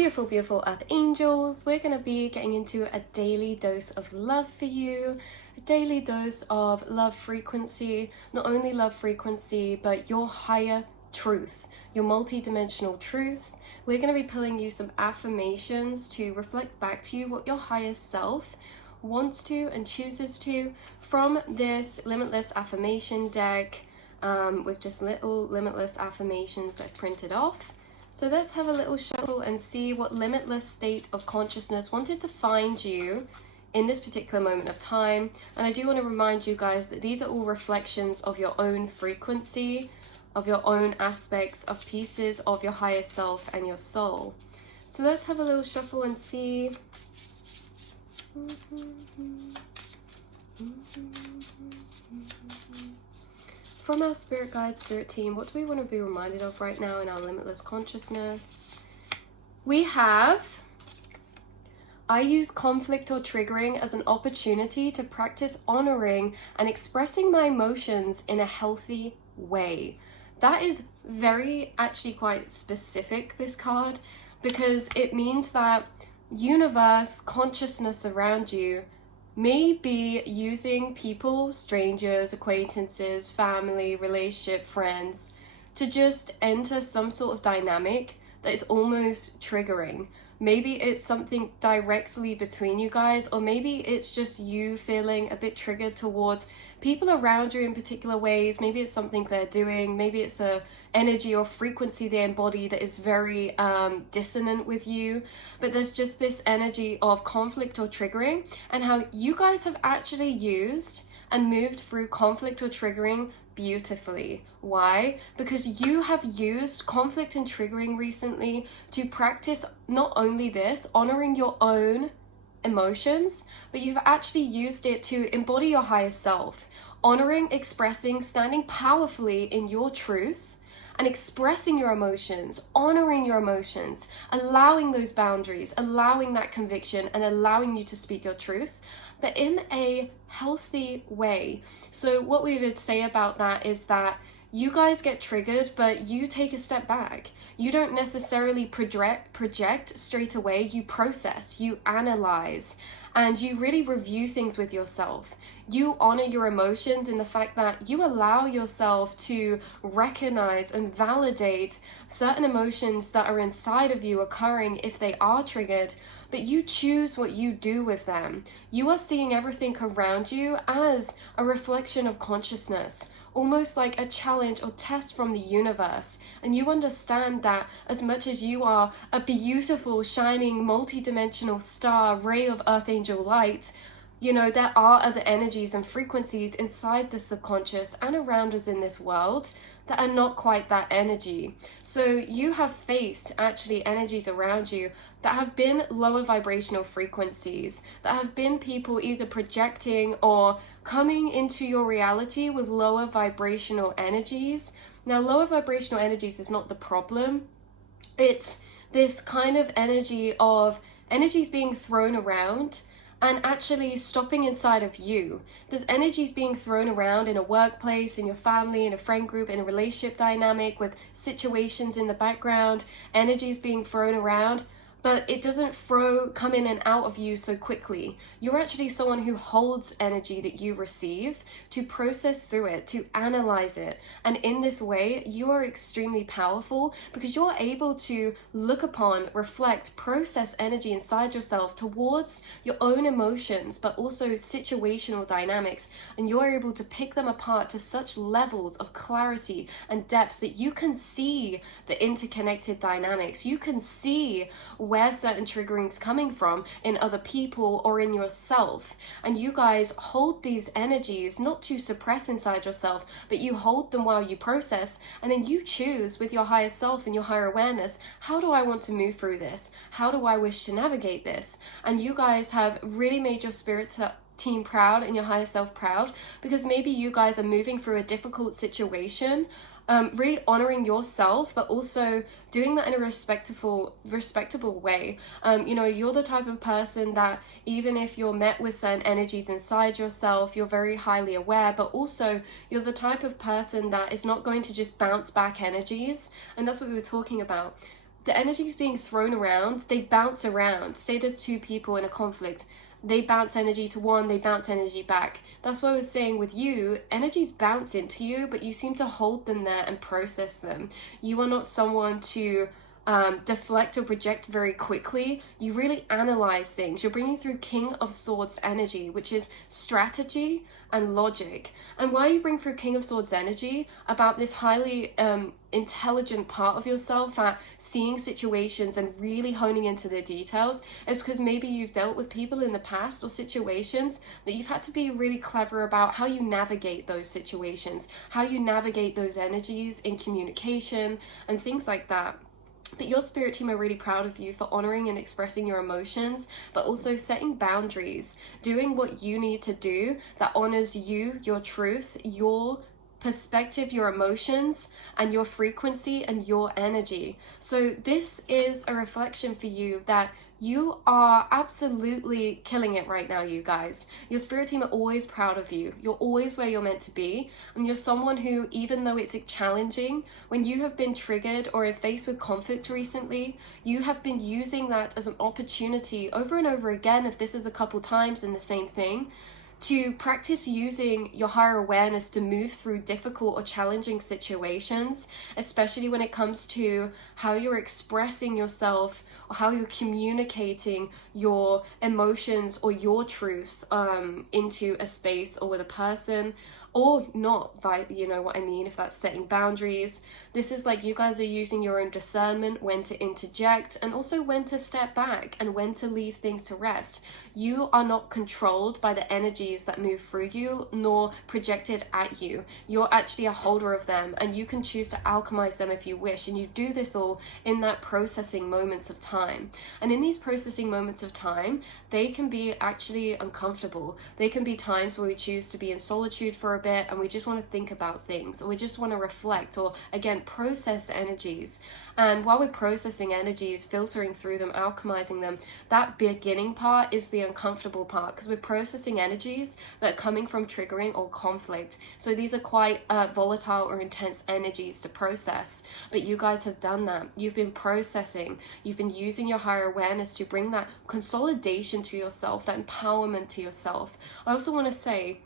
Beautiful, beautiful Earth Angels. We're going to be getting into a daily dose of love for you, a daily dose of love frequency, not only love frequency, but your higher truth, your multi-dimensional truth. We're going to be pulling you some affirmations to reflect back to you what your higher self wants to and chooses to from this limitless affirmation deck with just little limitless affirmations that I've printed off. So let's have a little shuffle and see what limitless state of consciousness wanted to find you in this particular moment of time. And I do want to remind you guys that these are all reflections of your own frequency, of your own aspects of pieces of your higher self and your soul. So let's have a little shuffle and see. From our spirit guide, spirit team, what do we want to be reminded of right now in our limitless consciousness? We have, I use conflict or triggering as an opportunity to practice honoring and expressing my emotions in a healthy way. That is very, actually quite specific, this card, because it means that universe, consciousness around you may be using people, strangers, acquaintances, family, relationship, friends, to just enter some sort of dynamic that is almost triggering. Maybe it's something directly between you guys, or maybe it's just you feeling a bit triggered towards people around you in particular ways. Maybe it's something they're doing, maybe it's a energy or frequency they embody that is very dissonant with you, but there's just this energy of conflict or triggering, and how you guys have actually used and moved through conflict or triggering beautifully. Why? Because you have used conflict and triggering recently to practice not only this, honoring your own emotions, but you've actually used it to embody your higher self, honoring, expressing, standing powerfully in your truth and expressing your emotions, honoring your emotions, allowing those boundaries, allowing that conviction, and allowing you to speak your truth, but in a healthy way. So what we would say about that is that you guys get triggered, but you take a step back. You don't necessarily project straight away. You process, you analyze, and you really review things with yourself. You honor your emotions in the fact that you allow yourself to recognize and validate certain emotions that are inside of you occurring if they are triggered, but you choose what you do with them. You are seeing everything around you as a reflection of consciousness, almost like a challenge or test from the universe. And you understand that as much as you are a beautiful, shining, multi-dimensional star, ray of earth angel light, you know, there are other energies and frequencies inside the subconscious and around us in this world that are not quite that energy. So you have faced actually energies around you that have been lower vibrational frequencies, that have been people either projecting or coming into your reality with lower vibrational energies. Now, lower vibrational energies is not the problem. It's this kind of energy of energies being thrown around and actually stopping inside of you. There's energies being thrown around in a workplace, in your family, in a friend group, in a relationship dynamic, with situations in the background, energies being thrown around, but it doesn't come in and out of you so quickly. You're actually someone who holds energy that you receive to process through it, to analyze it. And in this way, you are extremely powerful because you're able to look upon, reflect, process energy inside yourself towards your own emotions, but also situational dynamics. And you're able to pick them apart to such levels of clarity and depth that you can see the interconnected dynamics. You can see where certain triggering's coming from in other people or in yourself. And you guys hold these energies not to suppress inside yourself, but you hold them while you process, and then you choose with your higher self and your higher awareness, how do I want to move through this? How do I wish to navigate this? And you guys have really made your spirit team proud and your higher self proud, because maybe you guys are moving through a difficult situation, really honoring yourself, but also doing that in a respectable way. You know, you're the type of person that even if you're met with certain energies inside yourself, you're very highly aware, but also you're the type of person that is not going to just bounce back energies. And that's what we were talking about. the energies being thrown around, they bounce around. Say there's two people in a conflict, they bounce energy to one, they bounce energy back. That's what I was saying with you. Energies bounce into you, but you seem to hold them there and process them. You are not someone to deflect or project very quickly. You really analyze things. You're bringing through King of Swords energy, which is strategy and logic. And why you bring through King of Swords energy about this highly intelligent part of yourself at seeing situations and really honing into the details is because maybe you've dealt with people in the past or situations that you've had to be really clever about how you navigate those situations, how you navigate those energies in communication and things like that. But your spirit team are really proud of you for honoring and expressing your emotions, but also setting boundaries, doing what you need to do that honors you, your truth, your perspective, your emotions, and your frequency and your energy. So this is a reflection for you that you are absolutely killing it right now, you guys. Your spirit team are always proud of you. You're always where you're meant to be. And you're someone who, even though it's challenging, when you have been triggered or faced with conflict recently, you have been using that as an opportunity over and over again, if this is a couple times in the same thing, to practice using your higher awareness to move through difficult or challenging situations, especially when it comes to how you're expressing yourself or how you're communicating your emotions or your truths into a space or with a person, or not, you know what I mean, if that's setting boundaries. This is like you guys are using your own discernment, when to interject and also when to step back and when to leave things to rest. You are not controlled by the energies that move through you nor projected at you. You're actually a holder of them, and you can choose to alchemize them if you wish, and you do this all in that processing moments of time. And in these processing moments of time, they can be actually uncomfortable. They can be times where we choose to be in solitude for a bit and we just want to think about things, or we just want to reflect, or again process energies. And while we're processing energies, filtering through them, alchemizing them, that beginning part is the uncomfortable part, because we're processing energies that are coming from triggering or conflict. So these are quite volatile or intense energies to process, but you guys have done that. You've been processing, you've been using your higher awareness to bring that consolidation to yourself, that empowerment to yourself. I also want to say,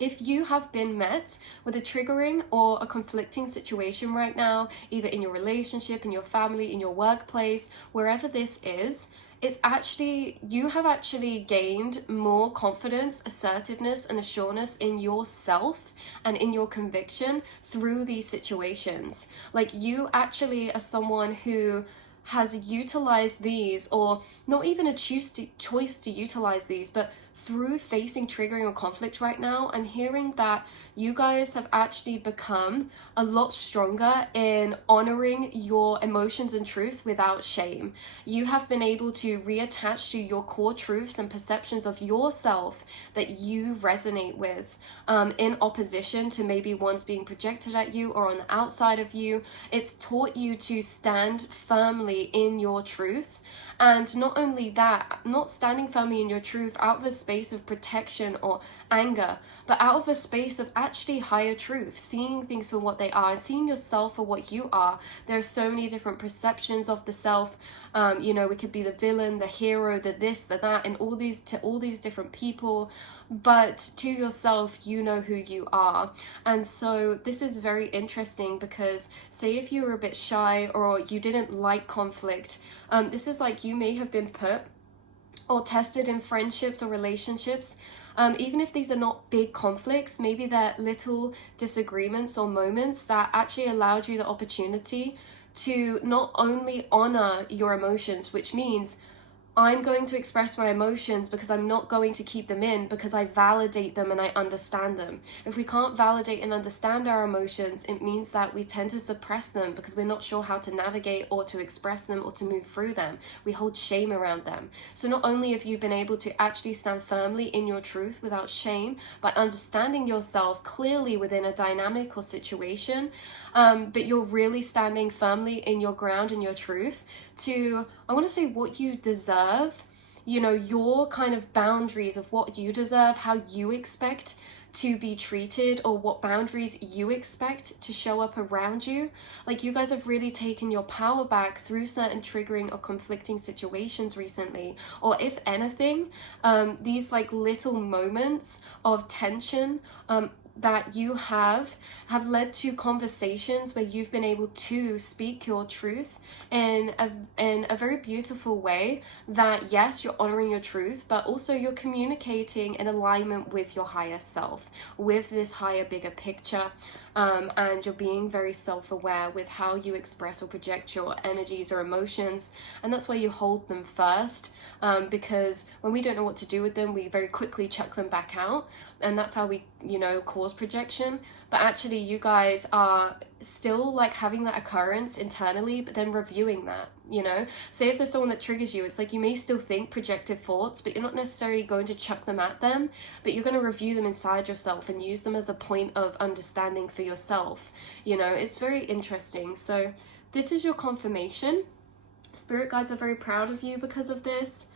if you have been met with a triggering or a conflicting situation right now, either in your relationship, in your family, in your workplace, wherever this is, it's actually, you have actually gained more confidence, assertiveness, and assuredness in yourself and in your conviction through these situations. Like, you actually are someone who has utilized these, or not even a choice to utilize these, but through facing triggering or conflict right now, I'm hearing that you guys have actually become a lot stronger in honoring your emotions and truth without shame. You have been able to reattach to your core truths and perceptions of yourself that you resonate with, in opposition to maybe ones being projected at you or on the outside of you. It's taught you to stand firmly in your truth. And not only that, not standing firmly in your truth out of a space of protection or anger, but out of a space of actually higher truth, seeing things for what they are and seeing yourself for what you are. There are so many different perceptions of the self. You know, we could be the villain, the hero, the this, the that, and all these different people. But to yourself, you know who you are. And so this is very interesting, because say if you were a bit shy or you didn't like conflict, this is like you may have been put or tested in friendships or relationships. Even if these are not big conflicts, maybe they're little disagreements or moments that actually allowed you the opportunity to not only honor your emotions, which means I'm going to express my emotions because I'm not going to keep them in, because I validate them and I understand them. If we can't validate and understand our emotions, it means that we tend to suppress them because we're not sure how to navigate or to express them or to move through them. We hold shame around them. So not only have you been able to actually stand firmly in your truth without shame, by understanding yourself clearly within a dynamic or situation, but you're really standing firmly in your ground and your truth to, I want to say, what you deserve, you know, your kind of boundaries of what you deserve, how you expect to be treated, or what boundaries you expect to show up around you. Like, you guys have really taken your power back through certain triggering or conflicting situations recently. Or if anything, these like little moments of tension that you have led to conversations where you've been able to speak your truth in a very beautiful way, that yes, you're honoring your truth, but also you're communicating in alignment with your higher self, with this higher, bigger picture. And you're being very self-aware with how you express or project your energies or emotions, and that's why you hold them first, because when we don't know what to do with them, we very quickly chuck them back out, and that's how we, you know, cause projection. But actually, you guys are still like having that occurrence internally, but then reviewing that, you know. Say if there's someone that triggers you, it's like you may still think projective thoughts, but you're not necessarily going to chuck them at them, but you're going to review them inside yourself and use them as a point of understanding for yourself. You know, it's very interesting. So this is your confirmation. Spirit guides are very proud of you because of this.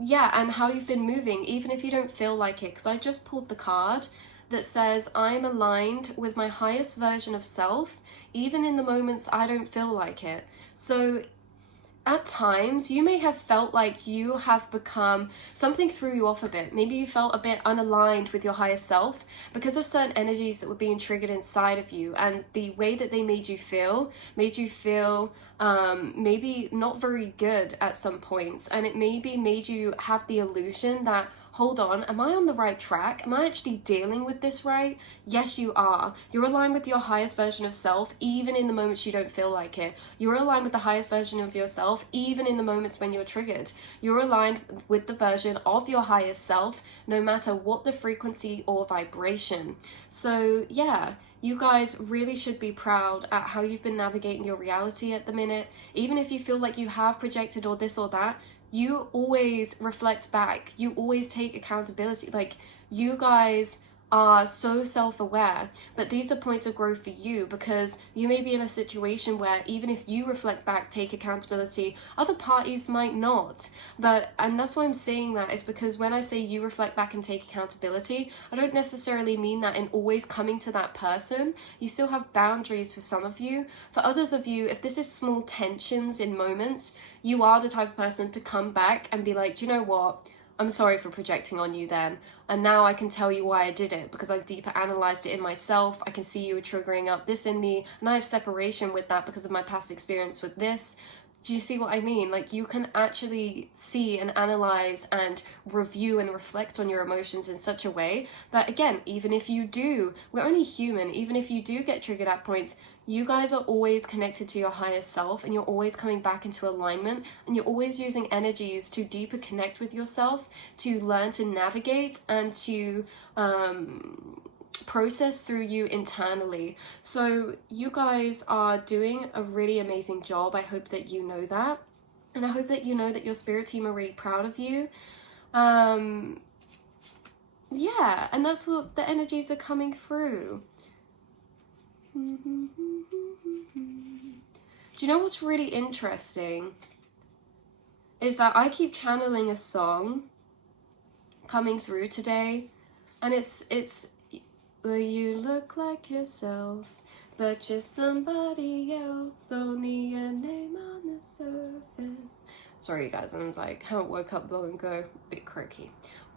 Yeah, and how you've been moving, even if you don't feel like it, because I just pulled the card that says, I'm aligned with my highest version of self, even in the moments I don't feel like it. So at times, you may have felt like you have become, something threw you off a bit. Maybe you felt a bit unaligned with your higher self because of certain energies that were being triggered inside of you, and the way that they made you feel maybe not very good at some points, and it maybe made you have the illusion that, hold on, am I on the right track? Am I actually dealing with this right? Yes, you are. You're aligned with your highest version of self, even in the moments you don't feel like it. You're aligned with the highest version of yourself, even in the moments when you're triggered. You're aligned with the version of your highest self, no matter what the frequency or vibration. So yeah, you guys really should be proud at how you've been navigating your reality at the minute. Even if you feel like you have projected or this or that, you always reflect back. You always take accountability. Like, you guys are so self-aware, but these are points of growth for you, because you may be in a situation where even if you reflect back, take accountability, other parties might not. And that's why I'm saying that, is because when I say you reflect back and take accountability, I don't necessarily mean that in always coming to that person. You still have boundaries for some of you. For others of you, if this is small tensions in moments, you are the type of person to come back and be like, do you know what? I'm sorry for projecting on you then. And now I can tell you why I did it, because I've deeper analyzed it in myself. I can see you were triggering up this in me, and I have separation with that because of my past experience with this. Do you see what I mean? Like, you can actually see and analyze and review and reflect on your emotions in such a way that, again, even if you do, we're only human, even if you do get triggered at points, you guys are always connected to your higher self, and you're always coming back into alignment, and you're always using energies to deeper connect with yourself, to learn to navigate and to process through you internally. So you guys are doing a really amazing job. I hope that you know that, and I hope that you know that your spirit team are really proud of you. Yeah, and that's what the energies are coming through. Do you know what's really interesting is that I keep channeling a song coming through today, and it's where you look like yourself, but you're somebody else, only a name on the surface. Sorry, you guys, I was like, haven't woke up long ago, a bit croaky.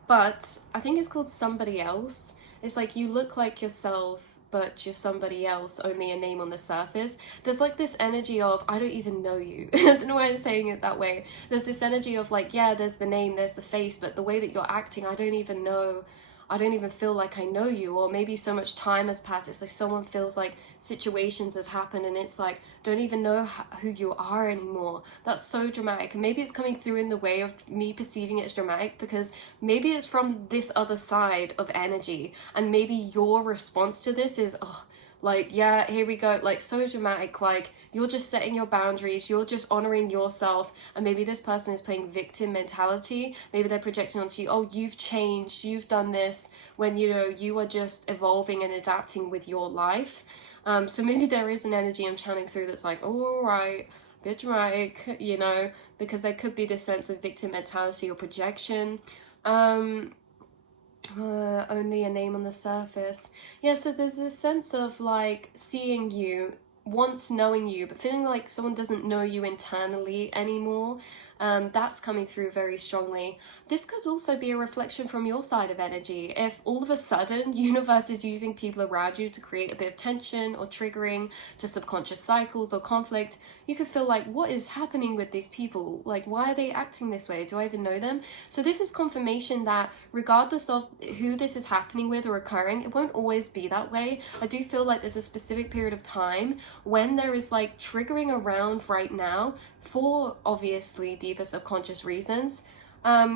But I think it's called Somebody Else. It's like, you look like yourself, but you're somebody else, only a name on the surface. There's like this energy of, I don't even know you. I don't know why I'm saying it that way. There's this energy of like, yeah, there's the name, there's the face, but the way that you're acting, I don't even know. I don't even feel like I know you. Or maybe so much time has passed, it's like someone feels like situations have happened, and it's like, don't even know who you are anymore. That's so dramatic. And maybe it's coming through in the way of me perceiving it as dramatic, because maybe it's from this other side of energy, and maybe your response to this is, oh, like, yeah, here we go, like, so dramatic. Like, you're just setting your boundaries, you're just honoring yourself, and maybe this person is playing victim mentality. Maybe they're projecting onto you, oh, you've changed, you've done this, when, you know, you are just evolving and adapting with your life. So maybe there is an energy I'm channeling through that's like, oh, all right, a bit dramatic, you know, because there could be this sense of victim mentality or projection. Only a name on the surface. Yeah, so there's this sense of like seeing you, once knowing you, but feeling like someone doesn't know you internally anymore. That's coming through very strongly. This could also be a reflection from your side of energy. If all of a sudden universe is using people around you to create a bit of tension or triggering to subconscious cycles or conflict, you could feel like, what is happening with these people? Like, why are they acting this way? Do I even know them? So this is confirmation that regardless of who this is happening with or occurring, it won't always be that way. I do feel like there's a specific period of time when there is like triggering around right now for obviously deeper subconscious reasons.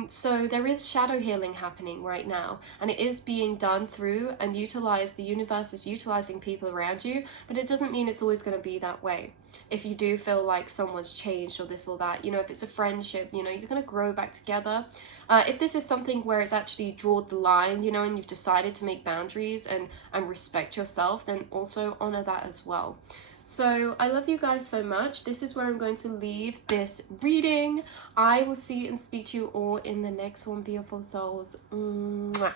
So there is shadow healing happening right now, and it is being done through and utilized. The universe is utilizing people around you, but it doesn't mean it's always going to be that way. If you do feel like someone's changed or this or that, you know, if it's a friendship, you know, you're going to grow back together. If this is something where it's actually drawn the line, you know, and you've decided to make boundaries and respect yourself, then also honor that as well. So I love you guys so much. This is where I'm going to leave this reading. I will see and speak to you all in the next one, beautiful souls. Mwah.